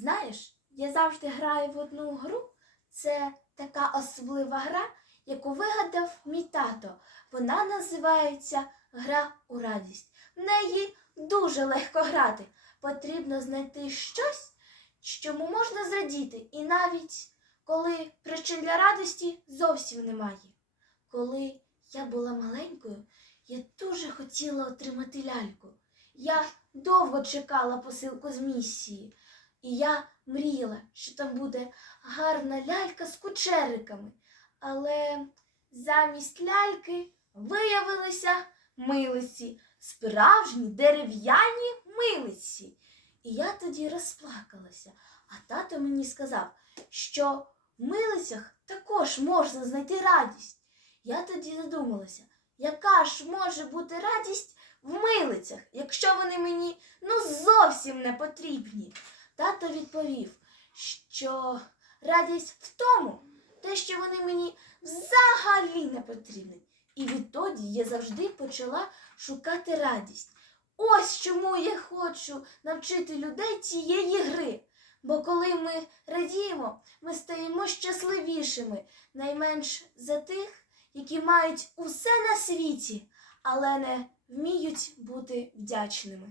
Знаєш, я завжди граю в одну гру. Це така особлива гра, яку вигадав мій тато. Вона називається Гра у радість. В неї дуже легко грати. Потрібно знайти щось, чому можна зрадіти, і навіть коли причин для радості зовсім немає. Коли я була маленькою, я дуже хотіла отримати ляльку. Я довго чекала посилку з місії, і я мріяла, що там буде гарна лялька з кучериками. Але замість ляльки виявилися милиці, справжні дерев'яні милиці. І я тоді розплакалася, а тато мені сказав, що в милицях також можна знайти радість. Я тоді задумалася, яка ж може бути радість в милицях, якщо вони мені ну зовсім не потрібні. Тато відповів, що радість в тому, те, що вони мені взагалі не потрібні. І відтоді я завжди почала шукати радість. Ось чому я хочу навчити людей цієї гри. Бо коли ми радіємо, ми стаємо щасливішими, найменш за тих, які мають усе на світі, але не вміють бути вдячними.